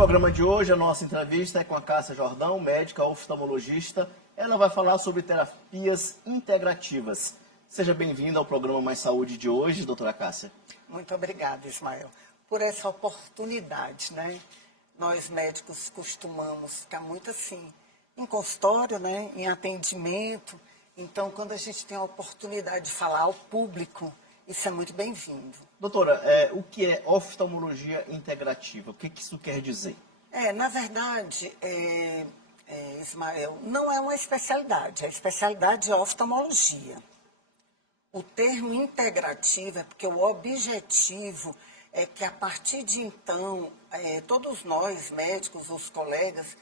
programa de hoje, a nossa entrevista é com a Cássia Jordão, médica oftalmologista. Ela vai falar sobre terapias integrativas. Seja bem-vinda ao programa Mais Saúde de hoje, doutora Cássia. Muito obrigada, Ismael, por essa oportunidade, né? Nós médicos costumamos ficar muito assim, em consultório, né? Em atendimento. Então, quando a gente tem a oportunidade de falar ao público, isso é muito bem-vindo. Doutora, o que é oftalmologia integrativa? O que isso quer dizer? Na verdade, Ismael, não é uma especialidade, a especialidade é oftalmologia. O termo integrativo é porque o objetivo é que a partir de então, todos nós, médicos, os colegas,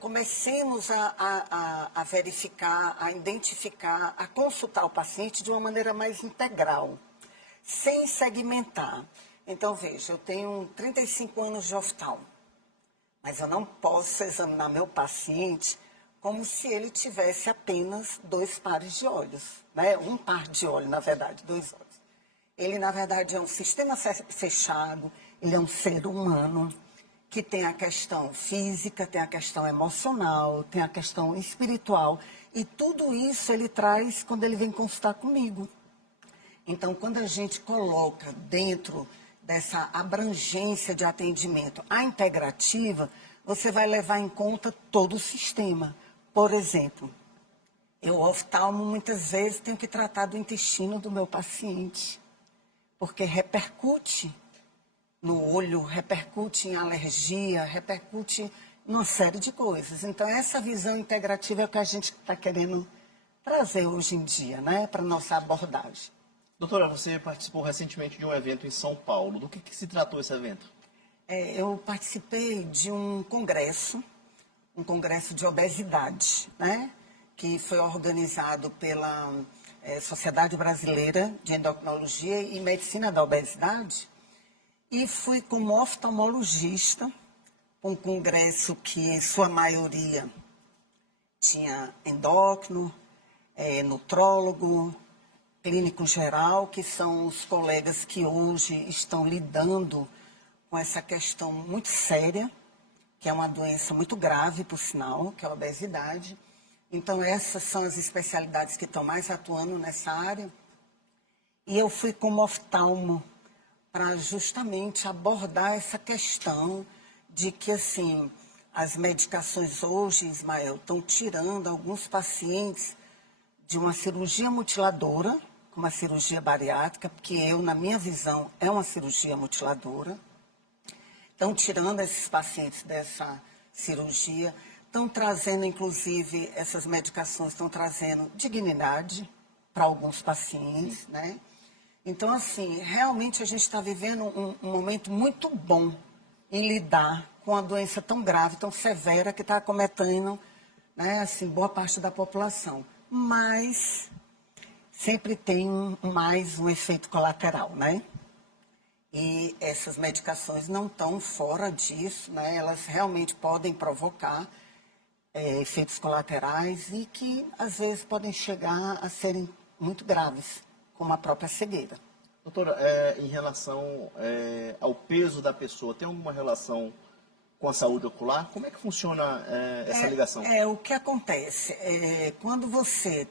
comecemos a verificar, a identificar, a consultar o paciente de uma maneira mais integral, sem segmentar. Então, veja, eu tenho 35 anos de oftalmo, mas eu não posso examinar meu paciente como se ele tivesse apenas 2 pares de olhos, né? Um par de olhos, na verdade, 2 olhos. Ele, na verdade, é um sistema fechado, ele é um ser humano que tem a questão física, tem a questão emocional, tem a questão espiritual, e tudo isso ele traz quando ele vem consultar comigo. Então, quando a gente coloca dentro dessa abrangência de atendimento a integrativa, você vai levar em conta todo o sistema. Por exemplo, eu, oftalmo, muitas vezes tenho que tratar do intestino do meu paciente, porque repercute no olho, repercute em alergia, repercute em uma série de coisas. Então, essa visão integrativa é o que a gente está querendo trazer hoje em dia, né, para a nossa abordagem. Doutora, você participou recentemente de um evento em São Paulo. Do que se tratou esse evento? Eu participei de um congresso de obesidade, né, que foi organizado pela Sociedade Brasileira de Endocrinologia e Medicina da Obesidade, e fui como oftalmologista, um congresso que, em sua maioria, tinha endócrino, nutrólogo, clínico geral, que são os colegas que hoje estão lidando com essa questão muito séria, que é uma doença muito grave, por sinal, que é a obesidade. Então, essas são as especialidades que estão mais atuando nessa área. E eu fui como oftalmo para justamente abordar essa questão de que, assim, as medicações hoje, Ismael, estão tirando alguns pacientes de uma cirurgia mutiladora, uma cirurgia bariátrica, porque na minha visão, é uma cirurgia mutiladora. Estão tirando esses pacientes dessa cirurgia, estão trazendo, inclusive, essas medicações estão trazendo dignidade para alguns pacientes, né? Então, assim, realmente a gente está vivendo um momento muito bom em lidar com uma doença tão grave, tão severa, que está acometendo, né, assim, boa parte da população. Mas sempre tem mais um efeito colateral, né? E essas medicações não estão fora disso, né? Elas realmente podem provocar efeitos colaterais e que, às vezes, podem chegar a serem muito graves, como a própria cegueira. Doutora, em relação ao peso da pessoa, tem alguma relação com a saúde ocular? Como é que funciona essa ligação? O que acontece? Quando você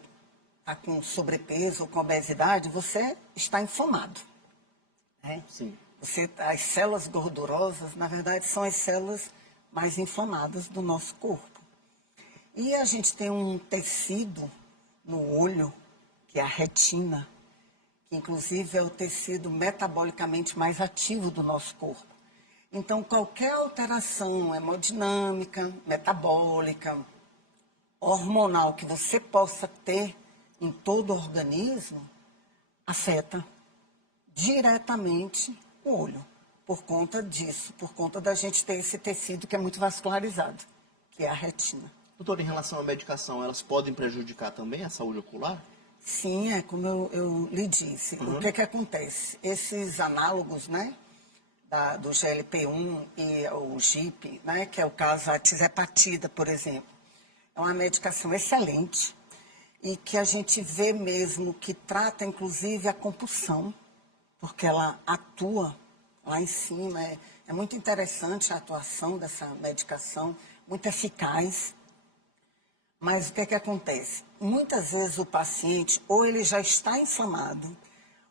está com sobrepeso ou com obesidade, você está inflamado, né? Sim. As células gordurosas, na verdade, são as células mais inflamadas do nosso corpo. E a gente tem um tecido no olho, que é a retina, que inclusive é o tecido metabolicamente mais ativo do nosso corpo. Então, qualquer alteração hemodinâmica, metabólica, hormonal que você possa ter em todo o organismo, afeta diretamente o olho, por conta disso, por conta da gente ter esse tecido que é muito vascularizado, que é a retina. Doutora, em relação à medicação, elas podem prejudicar também a saúde ocular? Sim, como eu lhe disse. Uhum. O que acontece? Esses análogos, né, do GLP-1 e o GIP, né, que é o caso da tizepatida, por exemplo, é uma medicação excelente e que a gente vê mesmo que trata, inclusive, a compulsão, porque ela atua lá em cima, é É muito interessante a atuação dessa medicação, muito eficaz. Mas o que é que acontece? Muitas vezes o paciente, ou ele já está inflamado,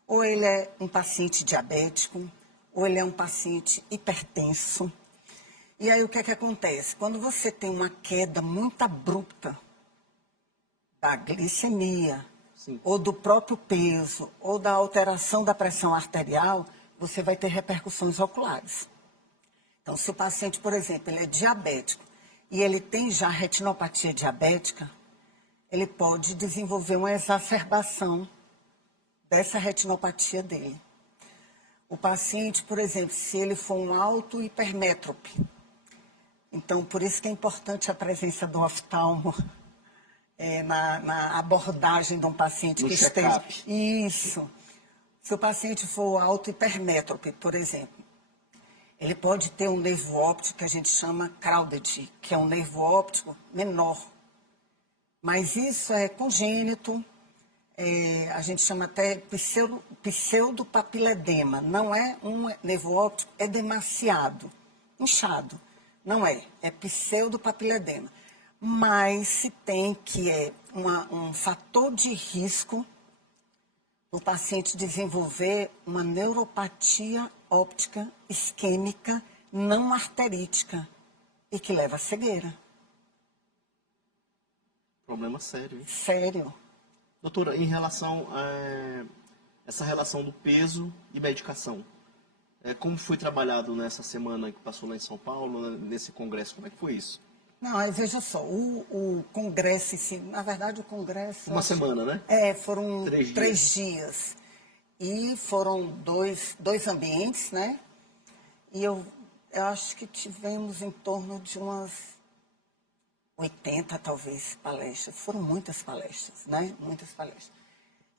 ou ele é um paciente diabético, ou ele é um paciente hipertenso. E aí o que é que acontece? Quando você tem uma queda muito abrupta da glicemia, Sim. ou do próprio peso, ou da alteração da pressão arterial, você vai ter repercussões oculares. Então, se o paciente, por exemplo, ele é diabético e ele tem já retinopatia diabética, ele pode desenvolver uma exacerbação dessa retinopatia dele. O paciente, por exemplo, se ele for um alto hipermétrope, então, por isso que é importante a presença do oftalmo na abordagem de um paciente No que esteja... check-up. Isso. Se o paciente for alto hipermétrope, por exemplo, ele pode ter um nervo óptico que a gente chama crowded, que é um nervo óptico menor. Mas isso é congênito, a gente chama até pseudopapiledema. Não é um nervo óptico edemaciado, inchado. Não é pseudopapiledema. Mas se tem que é um fator de risco o paciente desenvolver uma neuropatia óptica isquêmica não arterítica e que leva à cegueira. Problema sério, hein? Sério. Doutora, em relação a essa relação do peso e medicação, como foi trabalhado nessa semana que passou lá em São Paulo, nesse congresso, como é que foi isso? Não, aí veja só, o congresso em si, na verdade o congresso... Uma semana, né? Foram 3 dias. E foram dois ambientes, né? E eu acho que tivemos em torno de umas 80, talvez, palestras. Foram muitas palestras, né? Muitas palestras.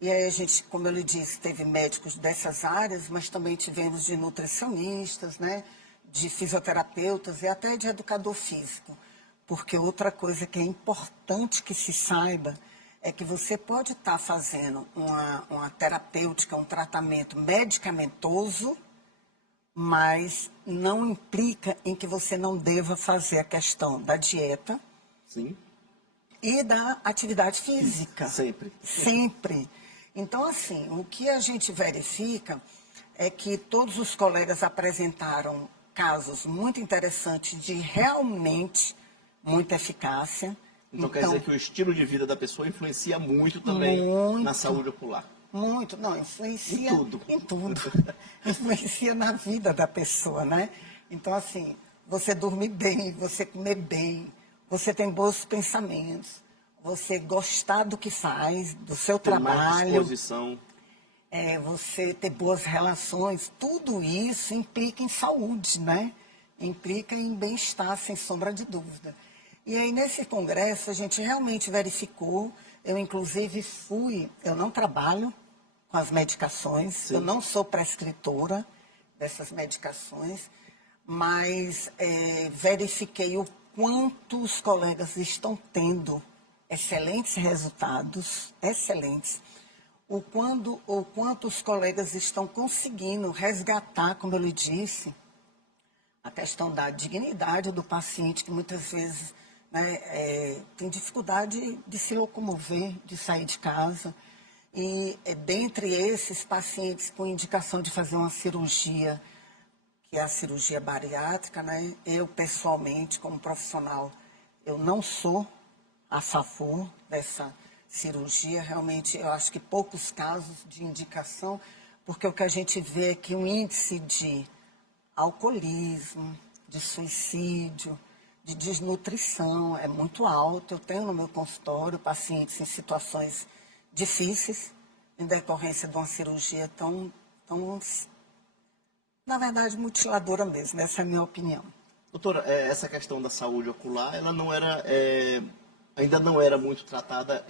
E aí a gente, como eu lhe disse, teve médicos dessas áreas, mas também tivemos de nutricionistas, né? De fisioterapeutas e até de educador físico. Porque outra coisa que é importante que se saiba é que você pode estar fazendo uma terapêutica, um tratamento medicamentoso, mas não implica em que você não deva fazer a questão da dieta. Sim. E da atividade física. Sempre. Sempre. Então, assim, o que a gente verifica é que todos os colegas apresentaram casos muito interessantes de realmente muita eficácia. Então quer dizer que o estilo de vida da pessoa influencia muito também na saúde ocular. Muito, não, influencia Em tudo. Em tudo. Influencia na vida da pessoa, né? Então, assim, você dormir bem, você comer bem, você tem bons pensamentos, você gostar do que faz, do seu Ter mais trabalho, disposição. você ter boas relações, tudo isso implica em saúde, né? Implica em bem-estar, sem sombra de dúvida. E aí, nesse congresso, a gente realmente verificou, eu inclusive eu não trabalho com as medicações, Sim. eu não sou prescritora dessas medicações, mas verifiquei o quanto os colegas estão tendo excelentes resultados, excelentes, o quanto os colegas estão conseguindo resgatar, como eu lhe disse, a questão da dignidade do paciente, que muitas vezes tem dificuldade de se locomover, de sair de casa. E dentre esses pacientes com indicação de fazer uma cirurgia, que é a cirurgia bariátrica, né? Eu, pessoalmente, como profissional, eu não sou a favor dessa cirurgia. Realmente, eu acho que poucos casos de indicação, porque o que a gente vê é que o índice de alcoolismo, de suicídio, de desnutrição é muito alto. Eu tenho no meu consultório pacientes em situações difíceis, em decorrência de uma cirurgia tão na verdade, mutiladora mesmo. Essa é a minha opinião. Doutora, essa questão da saúde ocular, ela não era, ainda não era muito tratada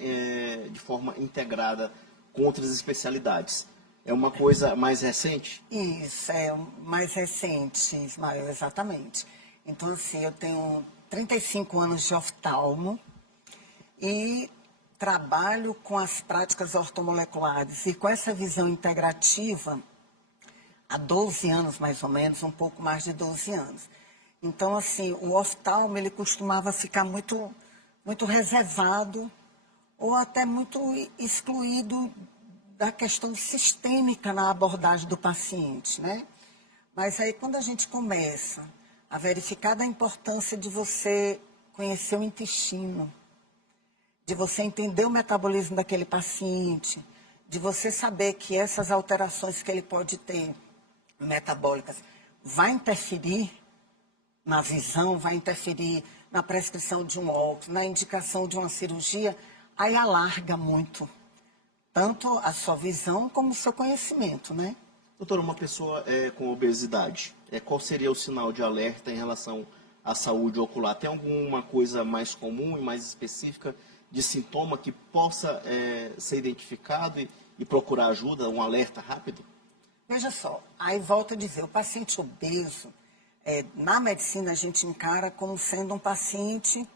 de forma integrada com outras especialidades. É uma coisa mais recente? Isso, é mais recente, Ismael, exatamente. Então, assim, eu tenho 35 anos de oftalmo e trabalho com as práticas ortomoleculares. E com essa visão integrativa, há 12 anos mais ou menos, um pouco mais de 12 anos. Então, assim, o oftalmo, ele costumava ficar muito, muito reservado ou até muito excluído da questão sistêmica na abordagem do paciente, né? Mas aí, quando a gente começa a verificar da importância de você conhecer o intestino, de você entender o metabolismo daquele paciente, de você saber que essas alterações que ele pode ter metabólicas vai interferir na visão, vai interferir na prescrição de um óculos, na indicação de uma cirurgia, aí alarga muito, tanto a sua visão como o seu conhecimento, né? Doutora, uma pessoa com obesidade, qual seria o sinal de alerta em relação à saúde ocular? Tem alguma coisa mais comum e mais específica de sintoma que possa ser identificado e procurar ajuda, um alerta rápido? Veja só, aí volto a dizer, o paciente obeso, na medicina a gente encara como sendo um paciente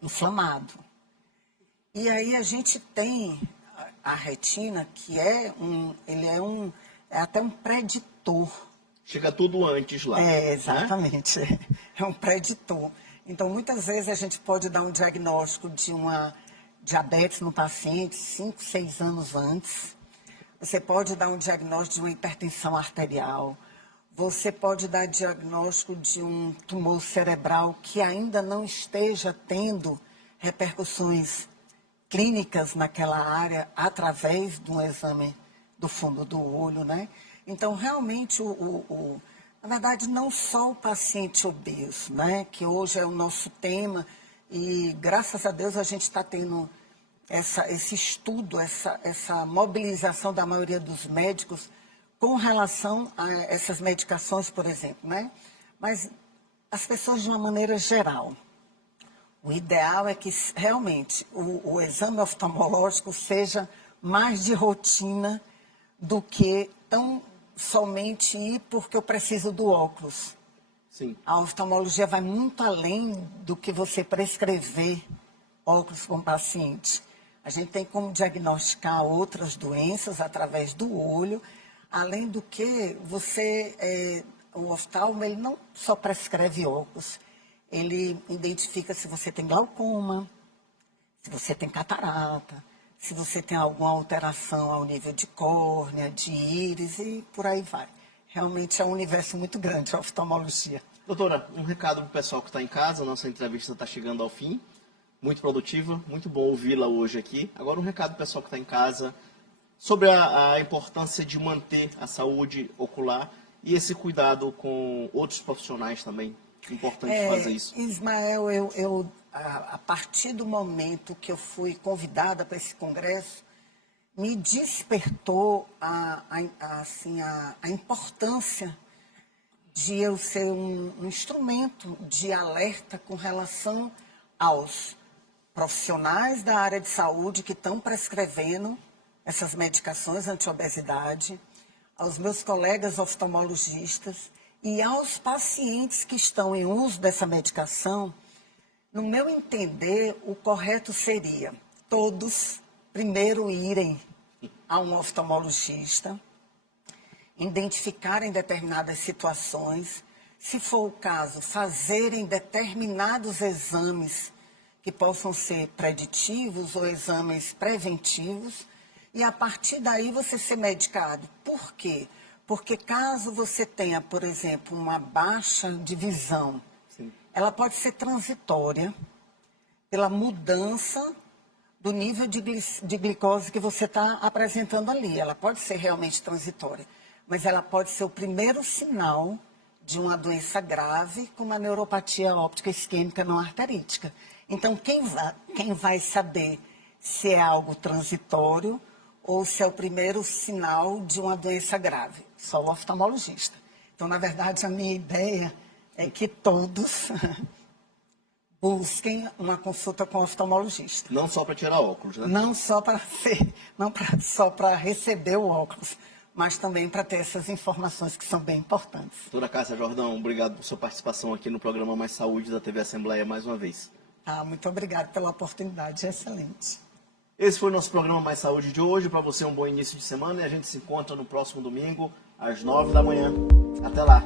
inflamado. E aí a gente tem a retina, que é até um preditor. Chega tudo antes lá. Exatamente. Né? É um preditor. Então, muitas vezes a gente pode dar um diagnóstico de uma diabetes no paciente 5, 6 anos antes. Você pode dar um diagnóstico de uma hipertensão arterial. Você pode dar diagnóstico de um tumor cerebral que ainda não esteja tendo repercussões clínicas naquela área através de um exame do fundo do olho, né? Então, realmente, na verdade, não só o paciente obeso, né? Que hoje é o nosso tema e, graças a Deus, a gente está tendo esse estudo, essa mobilização da maioria dos médicos com relação a essas medicações, por exemplo, né? Mas as pessoas, de uma maneira geral, o ideal é que realmente o exame oftalmológico seja mais de rotina do que tão somente ir porque eu preciso do óculos. Sim. A oftalmologia vai muito além do que você prescrever óculos para um paciente. A gente tem como diagnosticar outras doenças através do olho, além do que o oftalmo ele não só prescreve óculos, ele identifica se você tem glaucoma, se você tem catarata, se você tem alguma alteração ao nível de córnea, de íris e por aí vai. Realmente é um universo muito grande a oftalmologia. Doutora, um recado para o pessoal que está em casa, nossa entrevista está chegando ao fim. Muito produtiva, muito bom ouvi-la hoje aqui. Agora um recado para o pessoal que está em casa sobre a importância de manter a saúde ocular e esse cuidado com outros profissionais também. Importante fazer isso. Ismael, a partir do momento que eu fui convidada para esse congresso, me despertou a importância de eu ser um instrumento de alerta com relação aos profissionais da área de saúde que estão prescrevendo essas medicações anti-obesidade, aos meus colegas oftalmologistas e aos pacientes que estão em uso dessa medicação. No meu entender, o correto seria todos primeiro irem a um oftalmologista, identificarem determinadas situações, se for o caso, fazerem determinados exames que possam ser preditivos ou exames preventivos, e a partir daí você ser medicado. Por quê? Porque caso você tenha, por exemplo, uma baixa de visão, Sim. ela pode ser transitória pela mudança do nível de glicose que você está apresentando ali. Ela pode ser realmente transitória, mas ela pode ser o primeiro sinal de uma doença grave com uma neuropatia óptica isquêmica não arterítica. Então, quem vai saber se é algo transitório ou se é o primeiro sinal de uma doença grave? Só o oftalmologista. Então, na verdade, a minha ideia é que todos busquem uma consulta com o oftalmologista. Não só para tirar óculos, né? Não só para receber o óculos, mas também para ter essas informações que são bem importantes. Doutora Cássia Jordão, obrigado por sua participação aqui no programa Mais Saúde da TV Assembleia mais uma vez. Muito obrigada pela oportunidade, excelente. Esse foi o nosso programa Mais Saúde de hoje. Para você, um bom início de semana e a gente se encontra no próximo domingo às 9 da manhã. Até lá!